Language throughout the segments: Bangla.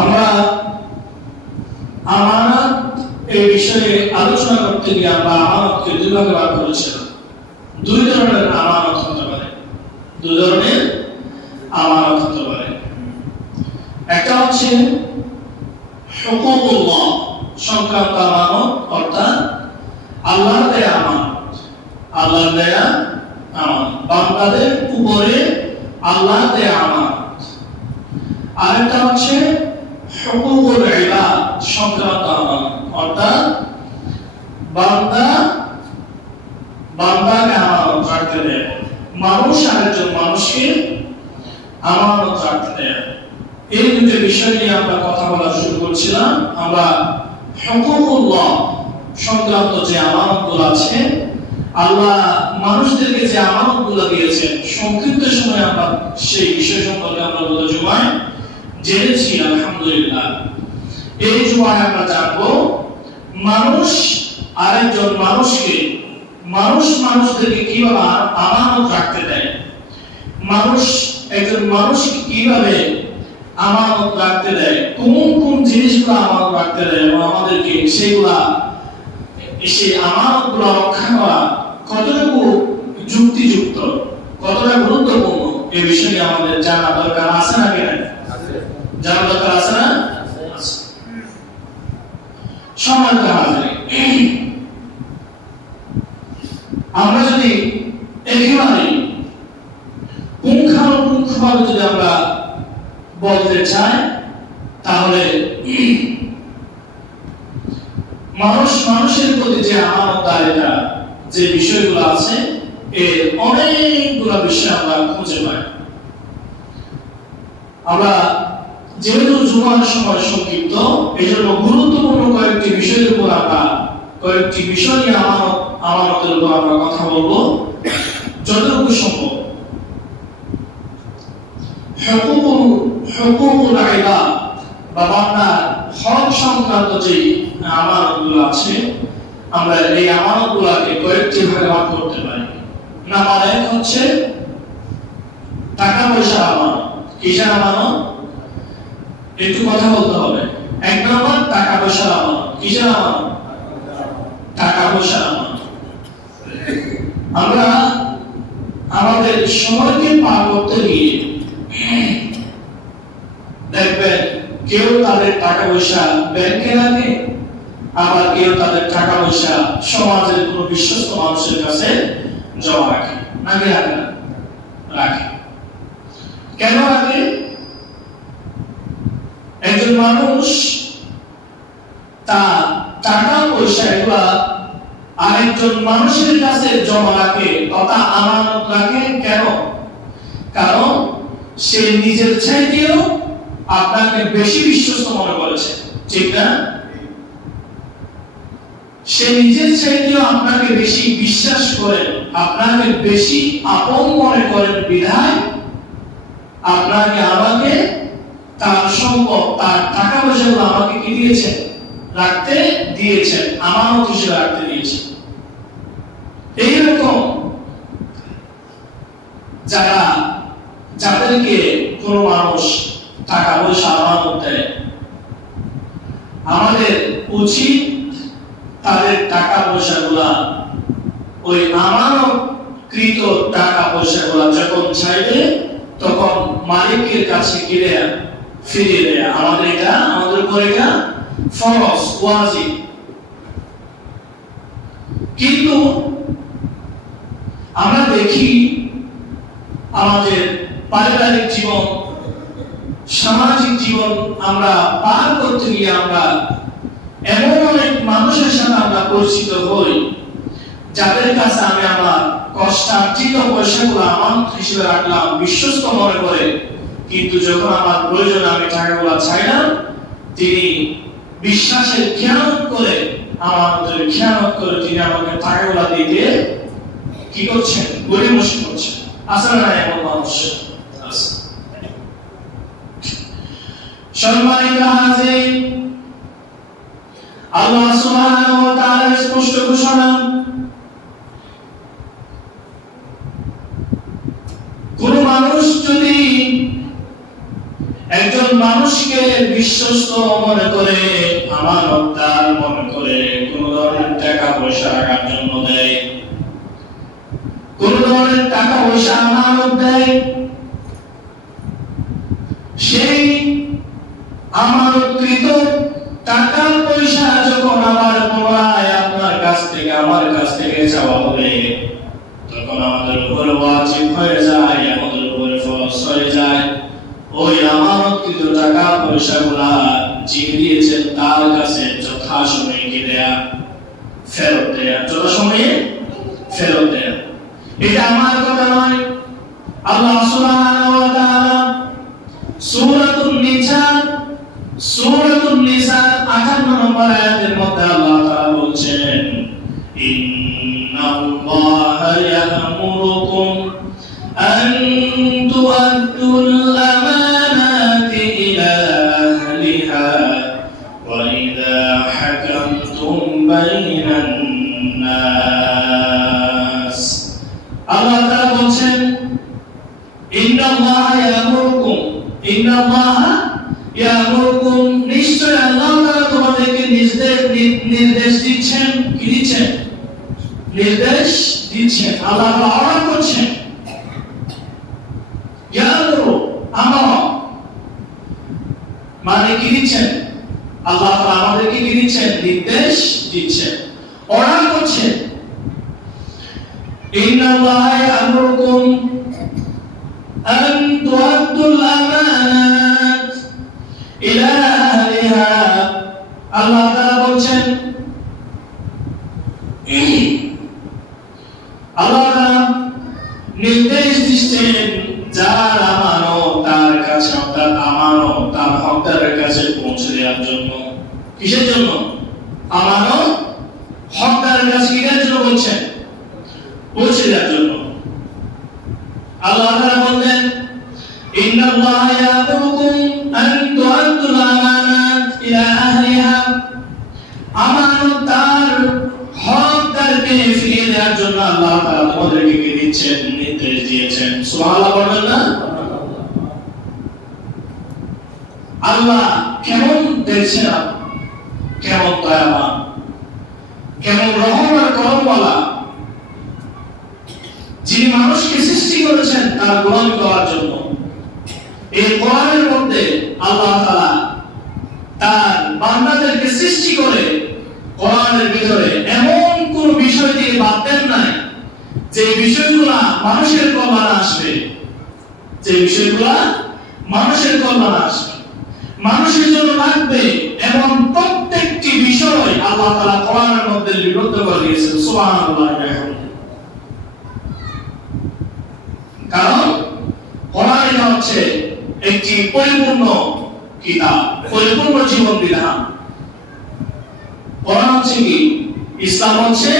আমরা আমানত এই বিষয়ে আলোচনা করতে গিয়ে আমরা আমানতকে দুই ভাগে ভাগ করেছিলাম। দুই ধরনের আমানত হতে পারে, দুই ধরনের আমানত হতে পারে। একটা হচ্ছে হুকুকুল্লাহ সংক্রান্ত আমানত, অর্থাৎ আল্লাহর দেয়া আমানত, আল্লাহর দেয়া আমানত, বান্দাদের উপরে আল্লাহর দেয়া আমানত। আরেকটা হচ্ছে হুকুকুল ইবাদ সংক্রান্ত আমানত, অর্থাৎ বান্দাকে আমানত রাখতে দেয়, মানুষ আরেকজন মানুষকে আমানত রাখতে দেয়। এই দুটো বিষয় নিয়ে আমরা কথা বলা শুরু করছিলাম। আমরা হুকুকুল্লাহ সংক্রান্ত যে আমানতগুলো আছে, আল্লাহ মানুষদেরকে যে আমানতগুলো দিয়েছেন, সংক্ষিপ্ত সময়ে আমরা সেই বিষয় সম্পর্কে আমরা গত জুমায় জেনেছি আলহামদুলিল্লাহ। এই জুমায় আমরা জানবো মানুষ আরেকজন মানুষকে, মানুষদেরকে কিভাবে আমানত রাখতে দেয়, মানুষ একজন মানুষকে কিভাবে আমানত রাখতে দেয়, কোন কোন জিনিসগুলো আমানত রাখতে দেয়, এবং আমাদেরকে সেইগুলা সেই আমানতগুলো রক্ষা করা কতটুকু যুক্তিযুক্ত, কতটা গুরুত্বপূর্ণ, এই বিষয়ে আমাদের জানা দরকার আছে না কেন? জানা দরকার আছে না? সম্মানিত হাজিরিন, আমরা যদি একেবারে পুঙ্খানুপুঙ্খভাবে যদি আমরা বলতে চাই, তাহলে মানুষের প্রতি যে আমানতদারিতা, যে বিষয়গুলো আছে, এর অনেকগুলো বিষয় আমরা খুঁজে পাই। আমরা যেহেতু জুমার সময় সংক্ষিপ্ত, এই জন্য গুরুত্বপূর্ণ কয়েকটি বিষয়ের উপর আমরা কয়েকটি বিষয় নিয়ে আমানতের উপর আমরা কথা বলবো যতটুকু সম্ভব। হুকুকুল ইবাদ বা বান্দার হক সংক্রান্ত যে আমানতগুলো আছে, আমরা এই আমানতগুলোকে কয়েকটি ভাগে ভাগ করতে পারি। নাম্বার 1 হচ্ছে টাকা পয়সা আমানত। কিসের আমানত? একটু কথা বলতে হবে। 1 নম্বর টাকা পয়সা আমানত। কিসের আমানত? টাকা পয়সা আমানত। আমরা আমাদের সময়কে পার করতে গিয়ে দেখবেন কেউ তাদের টাকা পয়সা ব্যাংকে রাখে, আবার কেউ তাদের টাকা পয়সা সমাজের কোনো বিশ্বস্ত মানুষের কাছে জমা রাখে। নাকি রাখে না? রাখে। কেন রাখে? একজন মানুষ তার টাকা পয়সা এগুলা আরেকজন মানুষের কাছে জমা রাখে তথা আমানত রাখে। কেন? কারণ সে নিজের চাইতেও আপনাকে বেশি বিশ্বস্ত মনে করেছে, ঠিক না? সে নিজের চাইতেও আপনাকে বেশি বিশ্বাস করেন, আপনাকে বেশি আপন মনে করেন, বিধায় আপনাকে আমাকে তার সম্পদ, তার টাকা পয়সাগুলো আমাকে কি দিয়েছেন? রাখতে দিয়েছেন, আমানত হিসেবে রাখতে দিয়েছেন। এইরকম যাদেরকে কোন মানুষ টাকা পয়সা আমানত দেয়, আমাদের উচিত তাদের টাকা পয়সাগুলা, ওই আমানতকৃত টাকা পয়সাগুলা যখন চাইবে তখন মালিকের কাছে ফিরিয়ে দেয়া। আমাদের উপরে এটা ফরজ, ওয়াজিব। কিন্তু আমরা দেখি আমাদের পারিবারিক জীবন, সামাজিক জীবন আমরা পার করতে গিয়ে আমরা এমন অনেক মানুষের সাথে আমরা পরিচিত হই, যাদের কাছে আমি আমার কষ্টার্জিত পয়সাগুলো আমানত হিসেবে রাখলাম বিশ্বস্ত মনে করে, কিন্তু যখন আমার প্রয়োজনে আমি টাকাগুলো চাইলাম, তিনি বিশ্বাসের খেয়ানত করে, আমানতের খেয়ানত করে তিনি আমাকে টাকাগুলো দিয়ে কি করছেন? গরিমসি করছেন। আসলে না এমন মানুষ আছে। সম্মানিত হাজির, আল্লাহ সুবহানাহু ওয়া তাআলার স্পষ্ট ঘোষণা, কোন মানুষ যদি একজন মানুষ মানুষকে বিশ্বস্ত মনে করে, আমানতদার মনে করে, কোন ধরনের টাকা পয়সা রাখার জন্য দেয়, কোন ধরনের টাকা পয়সা আমানত দেয়, সেই আমানতকৃত টাকা পয়সা যখন আবার পুনরায় আপনার কাছ থেকে আমার কাছ থেকে চাওয়া হবে, তখন আমাদের উপর ওয়াজিব হয়ে যায়, আমাদের উপর ফরজ হয়ে যায় ওই আমানতকৃত টাকা পয়সাগুলা যিনি দিয়েছেন তার কাছে যথাসময়ে কি দেয়া, ফেরত দেয়া, যথাসময়ে ফেরত দেয়া। এটা আমার কথা নয়, আল্লাহ সুবহানাহু ওয়া তাআলা সূরাতুন নিসা 58 নম্বর আয়াতের মধ্যে আল্লাহ তাআলা বলছেন, ইন্নাল্লাহা ইয়া'মুরুকুম আন তু'আদ্দুল আমানাতি ইলা আহলিহা ওয়া ইযা হাকামতুম বাইনান নাস। আল্লাহ তাআলা বলছেন, ইন্নাল্লাহা ইয়া'মুরুকুম, ইন্নাল্লাহা ইয়া'মুরুকুম, নিশ্চয় আল্লাহ তাআলা তোমাদেরকে নির্দেশ দিচ্ছেন। কি দিচ্ছেন? নির্দেশ দিচ্ছেন, আল্লাহ তাআলা অর্ডার করছেন। ইয়া'মুরু, আমর মানে কি দিচ্ছেন? আল্লাহ তাআলা আমাদেরকে কি দিচ্ছেন? নির্দেশ দিচ্ছেন, অর্ডার করছেন। ইন্নাল্লাহা ইয়া'মুরুকুম আন তু'আদ্দুল আমানাত ইলা আহলিহা। আল্লাহ তাআলা বলছেন, আল্লাহ তাআলা নির্দেশ দিচ্ছেন যার আমানত তার কাছে, অর্থাৎ আমানত তার হকদারের কাছে পৌঁছে দেওয়ার জন্য। কিসের জন্য? আমানত হকদারের কাছে কিসের জন্য বলছেন? পৌঁছে দেওয়ার জন্য। আল্লাহ তাআলা বলেন, ইন্নাল্লাহা ইয়া'মুরুকুম আন তু'আদ্দুল আমানাত ইলা আহলিহা। আমানত তার হকদারকে ফিরিয়ে দেওয়ার জন্য আল্লাহ তাআলা তোমাদেরকে কি দিচ্ছেন? নির্দেশ দিয়েছেন। সুবহানাল্লাহ বলবেন না? আল্লাহ কেমন দেখছেন, কেমন দয়াবান, কেমন রহম আর করমওয়ালা, যিনি মানুষকে সৃষ্টি করেছেন তার গোলামি করার জন্য। এই কোরআনের মধ্যে আল্লাহ তাআলা তার বান্দাদেরকে সৃষ্টি করে কোরআনের ভিতরে এমন কোন বিষয় দিয়ে বাদ দেন নাই যে বিষয়গুলা মানুষের কল্যাণে আসবে, যে বিষয়গুলা মানুষের কল্যাণে আসবে, মানুষের জন্য লাগবে, এমন প্রত্যেকটি বিষয় আল্লাহ তাআলা কোরআনের মধ্যে লিপিবদ্ধ করে দিয়েছেন। সুবহানাল্লাহ। কারণ কোরআন এটা হচ্ছে একটি পরিপূর্ণ কিতাব, পরিপূর্ণ জীবন বিধান। কোরআন হচ্ছে কি? ইসলাম হচ্ছে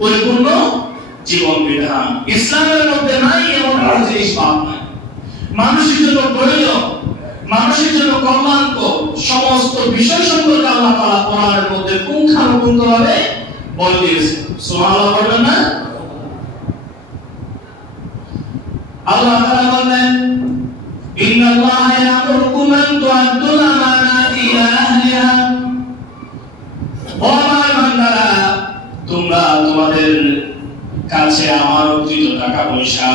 পরিপূর্ণ জীবন বিধান। ইসলামের মধ্যে নাই এমন কোন জিনিস বাদ নাই। মানুষের জন্য প্রয়োজন, মানুষের জন্য কল্যাণকর সমস্ত বিষয় সম্পর্কে আল্লাহ তাআলা কোরআনের মধ্যে পুঙ্খানুপুঙ্খভাবে বলে দিয়েছেন। সুবহানাল্লাহ বলবেন না? আল্লাহ তাআলা বলেন, ইন্নাল্লাহা ইয়া'মুরুকুম আন তু'আদ্দুল আমানাতি ইলা আহলিহা। ও আমার বান্দারা, তোমরা তোমাদের কাছে আমানতকৃত টাকা পয়সা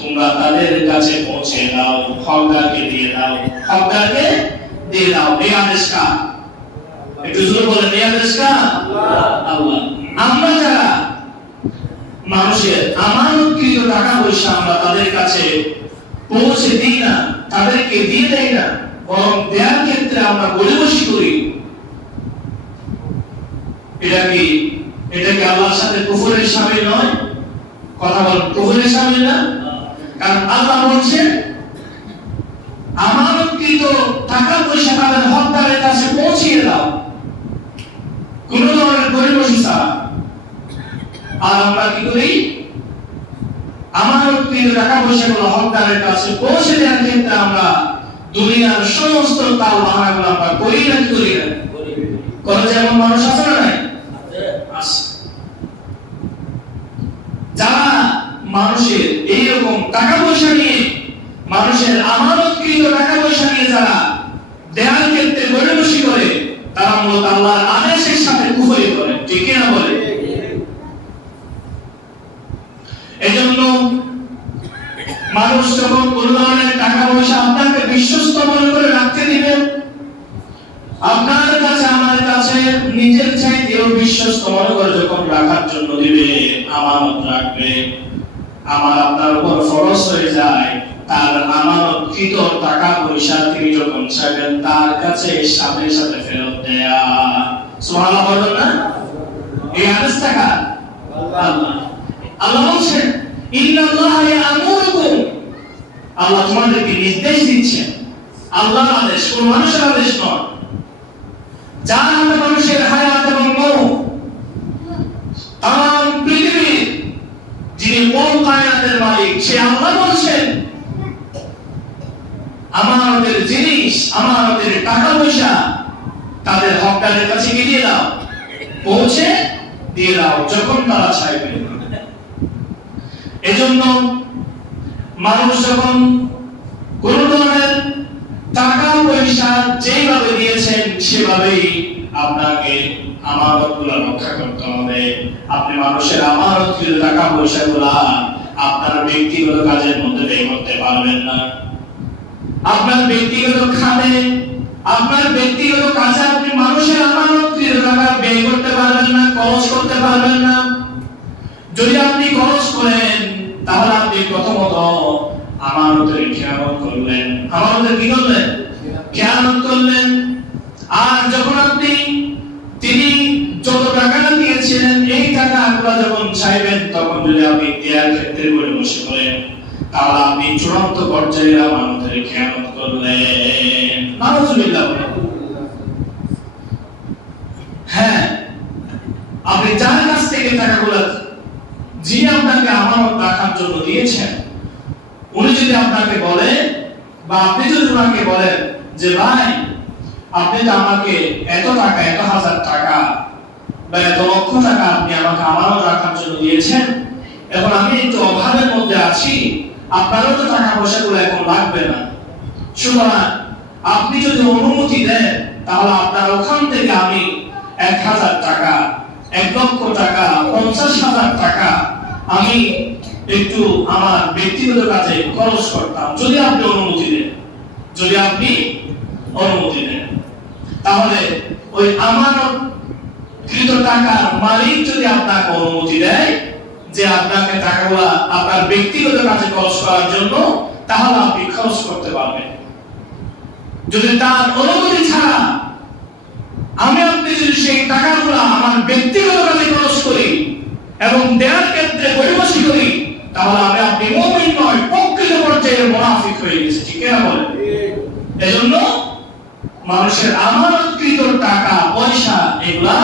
তোমরা তাদের কাছে পৌঁছে দাও, হকদারকে দিয়ে দাও, হকদারকে দিয়ে দাও। এই আদেশ কার? একটু জোরে বলেন, এই আদেশ কার? আল্লাহ। আমরা যারা মানুষের আমানতকৃত টাকা পয়সা আমরা তাদের কাছে পৌঁছে দিই না, তাদেরকে দিয়ে দেই না, বরং দেওয়ার ক্ষেত্রে আমরা গরিবসী করি, এটা কি আল্লাহর সাথে কুফরের শামিল নয়? কথা বল, কুফরের শামিল না? কারণ আল্লাহ বলছেন আমানতকৃত টাকা পয়সা তাদের হকদারের কাছে পৌঁছিয়ে দাও, কোন ধরনের গরিবসী ছাড়া। আর আমরা কি করি? আমানতকৃত টাকা পয়সাগুলো হকদারের কাছে পৌঁছে দেওয়ার ক্ষেত্রে আমরা দুনিয়ার সমস্ত তাল বাহানাগুলো আমরা করি না, করি না? করে যেমন মানুষ আছে না নাই? যারা মানুষের এইরকম টাকা পয়সা নিয়ে, মানুষের আমানতকৃত টাকা পয়সা নিয়ে যারা দেয়াল ক্ষেত্রে গড়িমসি করে, তারা মূলত আল্লাহর আদেশের সাথে কুফরি করে। ঠিক না বলে? এজন্য মানুষ যখন কোনো ধরনের টাকা পয়সা আপনাকে বিশ্বস্ত মনে করে রাখতে দিবেন, আপনার কাছে আমার কাছে নিজের চাইতেও বিশ্বস্ত মনে করে যখন রাখার জন্য দিবে, আমানত রাখবে, আমার আপনার উপর ফরজ হয়ে যায় তার আমানতকৃত টাকা পয়সা তিনি যখন চাইবেন তার কাছে সাথে সাথে ফেরত দেয়া। সুবহানাল্লাহ বলেন না? এই আদেশ টাকা আল্লাহ আল্লাহ বলছেন ইন্নাল্লাহা ইয়া'মুরুকুম, আল্লাহ তোমাদেরকে নির্দেশ দিচ্ছেন, আল্লাহর আদেশ, কোন মানুষের আদেশ নয়। যার হাতে মানুষের হায়াত এবং মৌত, তাম পৃথিবীর যিনি কোন কায়নাতের মালিক সে আল্লাহ বলছেন আমানতের জিনিস, আমানতের টাকা পয়সা তাদের হকদারের কাছে দিয়ে দাও, পৌঁছে দিয়ে দাও যখন তারা চাইবে। এজন্য মানুষ যখন কোন ধরনের টাকা পয়সা যেভাবে দিয়েছেন সেভাবেই আপনাকে আমানতগুলো রক্ষা করতে হবে। আপনি মানুষের আমানতকৃত টাকা পয়সাগুলো আপনার ব্যক্তিগত কাজের মধ্যে ব্যয় করতে পারবেন না। আপনার ব্যক্তিগত খাতে, আপনার ব্যক্তিগত কাজে আপনি মানুষের আমানতকৃত টাকা ব্যয় করতে পারবেন না, খরচ করতে পারবেন না। যদি আপনি খরচ করেন তাহলে আপনি প্রথমত আমানতের খেয়ানত করলেন, আমানতের কি করলেন? খেয়ানত করলেন। আর যখন আপনি তিনি যত টাকাটা দিয়েছিলেন এই টাকাগুলো যখন চাইবেন তখন যদি আপনি দেয়ার ক্ষেত্রে করে বসে করেন তাহলে আপনি চূড়ান্ত পর্যায়ে আমানতের খেয়ানত করলেন। নাউজুবিল্লাহ। হ্যাঁ, আপনি যার কাছ থেকে টাকাগুলো যিনি আপনাকে আমানত রাখার জন্য দিয়েছেন উনি যদি আপনাকে বলে বা আপনি যদি ওনাকে বলেন যে ভাই আপনি তো আমাকে এত টাকা, এত হাজার টাকা বা এত লক্ষ টাকা আপনি আমাকে আমানত রাখার জন্য দিয়েছেন, এখন আমি একটু অভাবের মধ্যে আছি, আপনারও তো টাকা পয়সাগুলো এখন লাগবে না, সুতরাং আপনি যদি অনুমতি দেন তাহলে আপনার ওখান থেকে আমি 1000 টাকা, 1 লক্ষ টাকা, 50,000 টাকা আমি একটু আমার ব্যক্তিগত কাজে খরচ করতাম, যদি আপনি অনুমতি দেন। যদি আপনি অনুমতি দেন তাহলে ওই আমানতকৃত টাকার মালিক যদি আপনাকে অনুমতি দেয় যে আপনাকে টাকাগুলো আপনার ব্যক্তিগত কাজে খরচ করার জন্য, তাহলে আপনি খরচ করতে পারবেন। যদি তার অনুমতি ছাড়া আমি আপনি যদি সেই টাকাগুলো আমার ব্যক্তিগত কাজে খরচ করি এবং দেওয়ার ক্ষেত্রে গরিবসী করি তাহলে আমি আপনি মুমিন নয়, প্রকৃত পর্যায়ে মুনাফিক হয়ে গেছি। ঠিক না বলেন? এজন্য মানুষের আমানতকৃত টাকা পয়সা এগুলা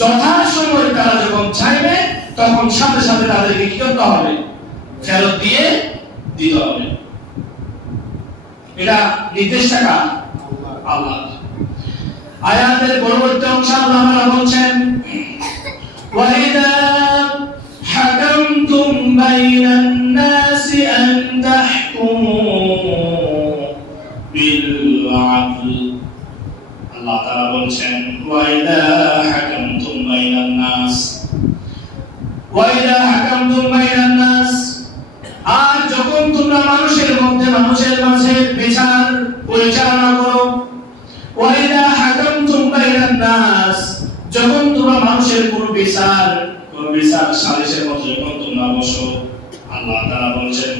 যথাসময়ে তারা যখন চাইবে তখন সাথে সাথে তাদেরকে কি করতে হবে? ফেরত দিয়ে দিতে হবে। এটা নির্দেশ টাকা আল্লাহ। আয়াতের পরবর্তী অংশে আল্লাহ বলছেন وَإِذَا حَكَمْتُمْ بَيْنَ النَّاسِ أَن تَحْكُمُوا بِالْعَدْلِ। আল্লাহ তাআলা বলছেন وَإِذَا حَكَمْتُمْ بَيْنَ النَّاسِ وَإِذَا حَكَمْتُمْ بَيْنَ النَّاسِ, আর যখন তোমরা মানুষের মধ্যে, মানুষের মাঝে বিচার পরিচালনা করো, وَإِذَا حَكَمْتُمْ بَيْنَ النَّاسِ, যখন তোমরা মানুষের কোন বিচার সালিসের মধ্যে যখন তোমরা বসো, আল্লাহ তাআলা বলছেন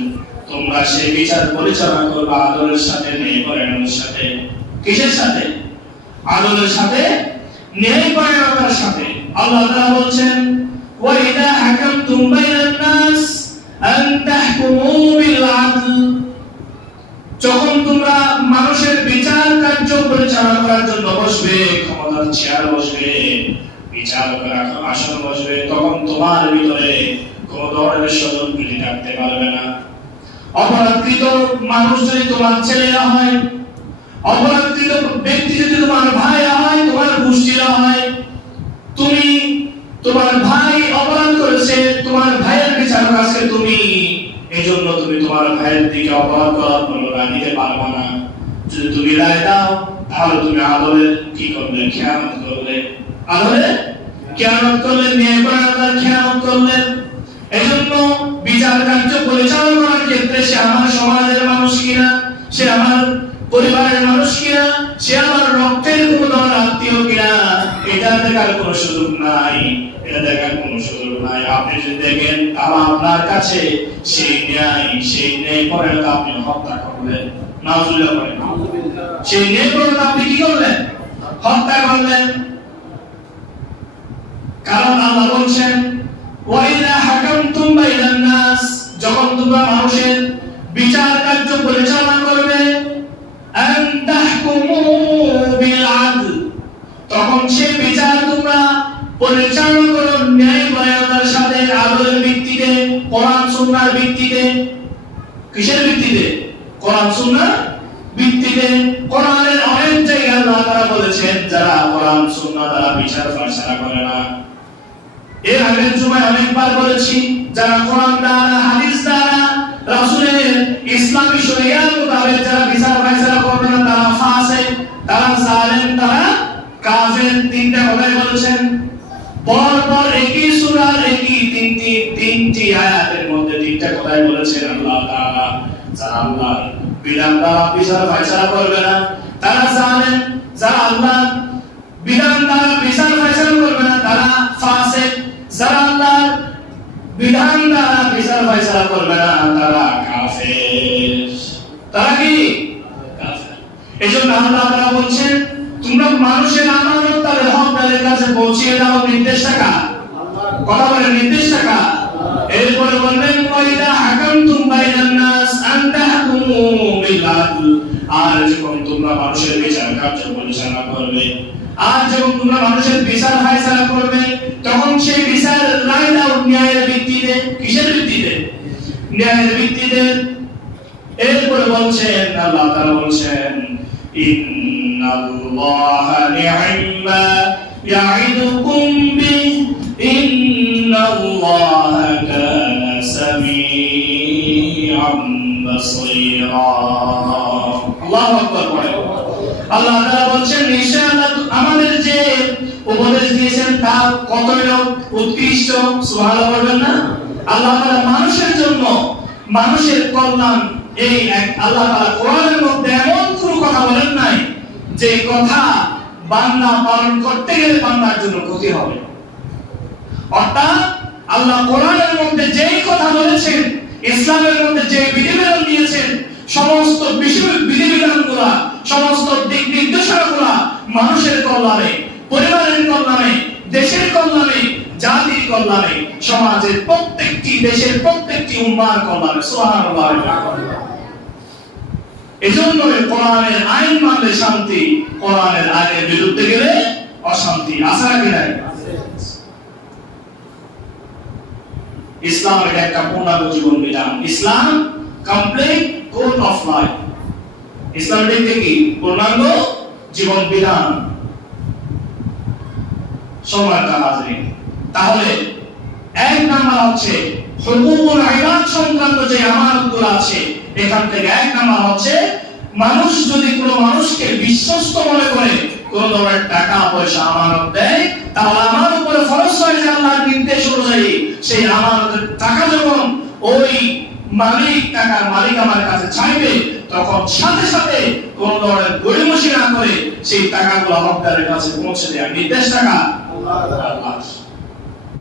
তোমরা সেই বিচার পরিচালনা করবে আদলের সাথে, ন্যায়পরায়ণতার সাথে। কিসের সাথে? আদলের সাথে, ন্যায়পরায়ণতার সাথে। আল্লাহ তাআলা বলছেন وَإِذَا حَكَمْتُمْ بَيْنَ النَّاسِ أَن تَحْكُمُوا بِالْعَدْلِ, যখন তোমরা মানুষের বিচার কার্য পরিচালনা করার জন্য বসবে, ক্ষমতার চেয়ার বসবে, বিচার করার আসন বসবে, তখন তোমার ভিতরে কোন ধরনের স্বজনপ্রীতি থাকতে পারবে না। অপরাধকৃত মানুষ যদি তোমার ছেলেরা হয়, অপরাধকৃত ব্যক্তি যদি তোমার ভাইরা হয়, তোমার গোষ্ঠীরা হয়, তুমি তোমার ভাই অপরাধ করেছে, তোমার ভাইয়ের বিচার কাছে তুমি, এজন্য তুমি তোমার ভাইয়ের দিকে অপরাধ করার পর নিতে পারবে না। যদি তুমি রায় দাও তাহলে তুমি আদলের কি করলে? খেয়ানত করলে। আদলে খেয়ানত করলে, ন্যায় পরায়ণতার খেয়ানত করলে। এজন্য বিচার কার্য পরিচালনা করার ক্ষেত্রে সে আমার সমাজের মানুষ কিনা, সে আমার পরিবারের মানুষ কিনা, সে আমার রক্তের কোনো আত্মীয় কিনা, এটা দেখার কোনো সুযোগ নাই। এটা দেখার কোনো সুযোগ নাই। আপনি যদি দেখেন তাহলে আপনার কাছে সেই ন্যায় পরায়ণতা আপনি হত্যা করলেন, নাউজুবিল্লাহ বলেন। সেই ন্যায় পরায়ণতা আপনি কি করলেন? হত্যা করলেন। কারণ আল্লাহ বলছেন ওয়াইদা হাকামতুম বাইনান নাস, যখন তোমরা মানুষের বিচার কার্য পরিচালনা করবে, আন তাহকুমু বিল আদল, তখন সেই বিচার তোমরা পরিচালনা করো ন্যায় পরায়ণতার সাথে, আদলের ভিত্তিতে, কোরআন সুন্নাহর ভিত্তিতে। কিসের ভিত্তিতে? কোরআন সুন্নাহর ভিত্তিতে। কোরআনের অনেক জায়গায় আল্লাহ তাআলা বলেছেন যারা কোরআন সুন্নাহ দ্বারা বিচার ফায়সালা করে না। এর আগের জুমায় অনেকবার বলেছি যারা কোরআন দ্বারা, হাদিস দ্বারা, রাসূলের ইসলামী শরিয়াত মোতাবেক যারা বিচার ফায়সালা করবে না তারা ফাসিক, তারা জালেম, তারা কাফের। তিনটা কথাই বলেছেন। পরপর একই সূরার একই তিনটি আয়াতের মধ্যে তিনটা কথাই বলেছেন আল্লাহ তাআলা। যারা আল্লাহর বিধান দ্বারা বিচার ফায়সালা করবে না তারা জালেম, যারা আল্লাহর বিধান দ্বারা বিচার ফায়সালা করবে না তারা ফাসিক, যারা আল্লাহর বিধান দ্বারা বিচার ফায়সালা করবে না তারা কাফের। তারা কি? কাফের। এজন্য আল্লাহ তাআলা বলছেন তোমরা মানুষের আমানত তাদের হক তাদের কাছে পৌঁছিয়ে দাও। নির্দেশটা কার? কথা বলেন, নির্দেশটা কার? এরপরে বললেন ওয়াইদা হাকামতুম বাইনান নাস আন তাহকুমু বিল আদল, আর যখন তোমরা মানুষের বিচার কার্য পরিচালনা করবে, আর যখন তোমরা মানুষের বিচার ফায়সালা করবে, তখন সেই বিচার রায় দাও ন্যায়ের ভিত্তিতে। কিসের ভিত্তিতে? ন্যায়ের ভিত্তিতে। এরপরে বলছেন আল্লাহ তাআলা বলছেন ইন্নাল্লাহা নি'মা ইয়া'iদুকুম বিহি ইন্নাল্লাহা কানা সামিআন বাসীরা। আল্লাহু আকবার। আল্লাহ তাআলা বলছেন নিশ্চয় আল্লাহ আমাদের যে উপদেশ দিয়েছেন তা কতই উৎকৃষ্ট। সুবহানাল্লাহ বলবেন না? আল্লাহ তাআলা মানুষের জন্য, মানুষের কল্যাণ, এই এক আল্লাহ তাআলা কোরআনের মধ্যে এমন কোনো কথা বলেন নাই যে কথা বান্দা পালন করতে গেলে বান্দার জন্য ক্ষতি হবে। অর্থাৎ আল্লাহ কোরআনের মধ্যে যেই কথা বলেছেন, ইসলামের মধ্যে যে বিধিবিধান দিয়েছেন, সমস্ত বিধিবিধানগুলা, সমস্ত দিক নির্দেশনাগুলা মানুষের কল্যাণে, পরিবারের কল্যাণে, দেশের কল্যাণে, জাতির কল্যাণে, সমাজের প্রত্যেকটি দেশের প্রত্যেকটি উম্মার কল্যাণে। সুবহানাল্লাহ। এজন্য কোরআনের আইন মানলে শান্তি, কোরআনের আইনের বিরুদ্ধে গেলে অশান্তি। আছে নাকি নাই? ইসলামের একটা পূর্ণাঙ্গ জীবন বিধান। ইসলাম কমপ্লিট কোড অফ লাইফ। ইসলামের দিক থেকে পূর্ণাঙ্গ জীবন বিধান। সম্মানিত হাজিরিন, তাহলে এক নাম্বার হচ্ছে হুকুকুল ইবাদ সংক্রান্ত যে আমানতগুলো আছে, এখান থেকে এক নাম্বার হচ্ছে মানুষ যদি কোনো মানুষকে বিশ্বস্ত মনে করে কোন ধরনের টাকা পয়সা আমানত দেয়, তাহলে আমার উপরে ফরজ হয় যে আল্লাহর নির্দেশ অনুযায়ী সেই আমানতের টাকা যখন ওই টাকার মালিক আমার কাছে চাইবে, তখন সাথে সাথে কোন ধরনের গড়িমসি না করে সেই টাকাগুলো হকদারের কাছে পৌঁছে দেওয়ার নির্দেশ টাকা আল্লাহ।